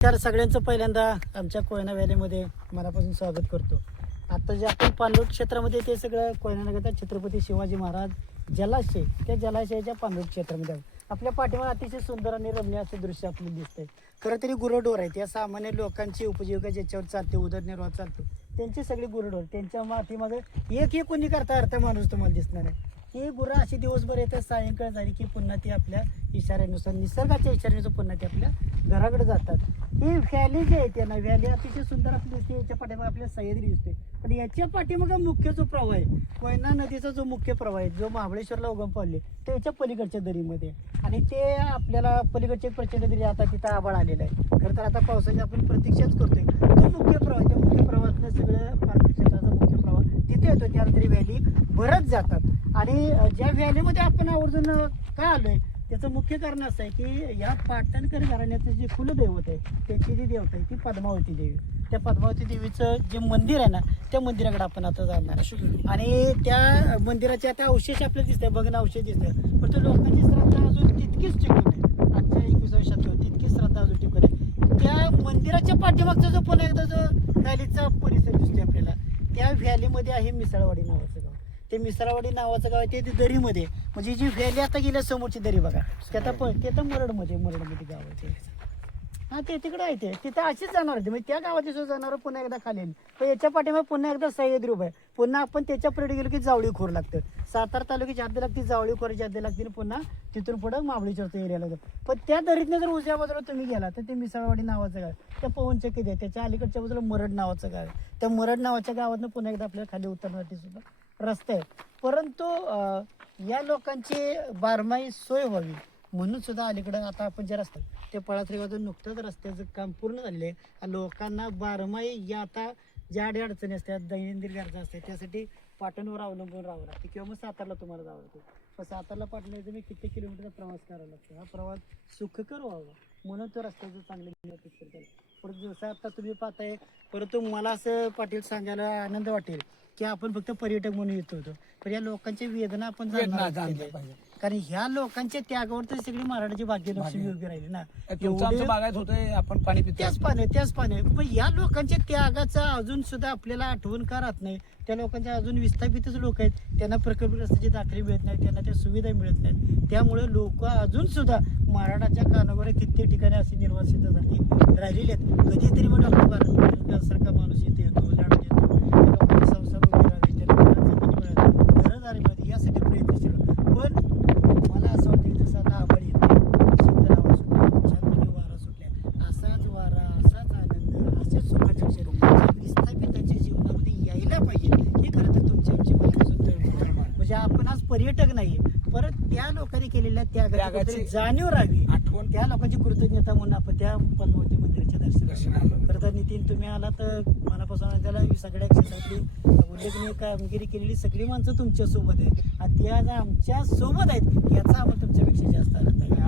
तर सगळ्यांचं पहिल्यांदा आमच्या कोयना व्हॅलीमध्ये मनापासून स्वागत करतो. आता जे आपण पाणलोट क्षेत्रामध्ये ते सगळं कोयना नगरचा छत्रपती शिवाजी महाराज जलाशय, त्या जलाशयाच्या पाणलोट क्षेत्रामध्ये आहोत. आपल्या पाठीमागे अतिशय सुंदर आणि रम्य असं दृश्य आपल्याला दिसतंय. खरं तरी गुरंढोर आहेत, या सामान्य लोकांची उपजीविका ज्याच्यावर चालते, उदरनिर्वाह चालतो, त्यांची सगळी गुरंढोर. त्यांच्या पाठीमागे एक कोणी करता अर्थ माणूस तुम्हाला दिसणार आहे. ही गुरं अशी दिवसभर येतात, सायंकाळ झाली की पुन्हा ती आपल्या इशाऱ्यानुसार, निसर्गाच्या इशाऱ्यानुसार पुन्हा ती आपल्या घराकडे जातात. ही व्हॅली जी आहे ना, व्हॅली अतिशय सुंदर आपली दिसते. याच्या पाठीमागे आपल्या सह्याद्री दिसते, पण याच्या पाठीमागे मुख्य जो प्रवाह आहे, कोयना नदीचा जो मुख्य प्रवाह आहे, जो महाबळेश्वरला उगम पावले, त्याच्या पलीकडच्या दरीमध्ये. आणि ते आपल्याला पलीकडचे प्रचंड दरी, आता तिथं आभाळ आलेलं आहे. खरं तर आता पावसाची आपण प्रतीक्षाच करतोय. तो मुख्य प्रवाह, त्या मुख्य प्रवाहातलं सगळं पाणलोट क्षेत्राचा मुख्य प्रवाह तिथे येतो. त्यानंतर व्हॅली भरत जातात. आणि ज्या व्हॅलीमध्ये आपण आवर्जून का आलोय, त्याचं मुख्य कारण असं आहे की या पाटणकर घराण्याचं जे कुलदैवत आहे, त्याची जी देवता आहे ती पद्मावती देवी. त्या पद्मावती देवीचं जे मंदिर आहे ना, त्या मंदिराकडे आपण आता जाणार आहे. आणि त्या मंदिराचे आता अवशेष आपल्याला दिसतंय, बघणं अवशेष दिसतंय, पण तो लोकांची श्रद्धा अजून तितकीच टिकून आहे. आजच्या 21व्या शतकात तितकीच श्रद्धा अजून टिकून आहे. त्या मंदिराच्या पाठीमागचा जो पुन्हा एकदा जो व्हॅलीचा परिसर दिसतोय आपल्याला, त्या व्हॅलीमध्ये आहे मिसळवाडी नावाचं गाव. ते मिसळवाडी नावाचं गाव आहे, ते दरीमध्ये, म्हणजे जी व्हॅली आता गेल्या समोरची दरी बघा, त्यात ते तर मरडमध्ये गाव आहे ते. हा, ते तिकडे आहे, ते तिथं अशीच जाणार होते. म्हणजे त्या गावाची सुद्धा जाणार पुन्हा एकदा खाली. पण याच्या पाठीमागे पुन्हा एकदा सह्याद्री उभा आहे. पुन्हा आपण त्याच्या पुढे गेलो की जावळी खोर लागतं. सातारा तालुक्याची हद्द लागते, जावळी खोरची हद्द लागते, पुन्हा तिथून पुढे महाबळेश्वरचा एरिया लागतो. पण त्या दरीतनं जर उजव्या बाजूला तुम्ही गेला तर ते मिसळवाडी नावाचं गाव, त्या पवनचक्कीत आहे. त्याच्या अलीकडच्या बाजूला मरड नावाचं गाव आहे. त्या मरड नावाच्या गावातनं पुन्हा एकदा आपल्याला खाली उतरण्यासाठी सुद्धा रस्ते आहे. परंतु या लोकांची बारमाही सोय व्हावी म्हणून सुद्धा अलीकडं आता आपण जे रस्ते, ते पळात्रीवाजून नुकतंच रस्त्याचं काम पूर्ण झालेलं आहे. लोकांना बारमाही या आता ज्या अडचणी असतात, दैनंदिन गरजा असतात, त्यासाठी पाटणवर अवलंबून राहावं लागतं किंवा मग सातारला तुम्हाला जावं लागतं. पण सातारला पाटण तुम्ही किती किलोमीटरचा प्रवास करावा लागतो. हा प्रवास सुखकर व्हावा म्हणून तो रस्त्याचं चांगलं केलं. परत दिवसा आता तुम्ही पाहताय. परंतु मला असं पाटील सांगायला आनंद वाटेल की आपण फक्त पर्यटक म्हणून येत होतो, पण या लोकांच्या वेदना आपण जाणल्या पाहिजे. कारण ह्या लोकांच्या त्यागावर तर सगळी मराठाची भाग्यलक्ष्मी उभी राहिली ना. बागायत होतंय, आपण पाणी पितो, त्याच पाणी. पण या लोकांच्या त्यागाचा अजून सुद्धा आपल्याला आठवण का राहत नाही. त्या लोकांच्या अजून विस्थापितच लोक आहेत, त्यांना प्रकल्पग्रस्ताची दाखले मिळत नाही, त्यांना त्या सुविधा मिळत नाहीत. त्यामुळे लोक अजून सुद्धा मराठाच्या कानावर कित्येक ठिकाणी अशी निर्वासितासाठी राहिलेले आहेत. कधीतरी मग डॉक्टर बाबासारखा माणूस इथे येतो, लढत येतो, लोकांचे संसार उभे राहावे, त्यांना घरदारी मिळते, यासाठी प्रयत्नशील. पण मला असं वाटतं की जसं आता आभाळ येते, शीतल हवा सुटली, छानपैकी वारा सुटल्या, असाच वारा, असाच आनंद, असेच सुखाचे क्षण विस्थापितांच्या जीवनामध्ये यायला पाहिजे. हे खरं तर तुमची आमची मनापासून तळमळ. म्हणजे आपण आज पर्यटक नाही, परत त्या लोकांनी केलेल्या त्यागाची जाणीव राहावी, आठवण, त्या लोकांची कृतज्ञता म्हणून आपण त्या पद्मावती मंदिराच्या दर्शनाला. खरं तर नितीन, तुम्ही आला तर मनापासून त्याला सगळ्या क्षेत्रातली उल्लेखनीय कामगिरी केलेली सगळी माणसं तुमच्या सोबत आहेत. आणि ते आज आमच्या सोबत आहेत, याचा आम्हाला तुमच्यापेक्षा जास्त आनंद आहे.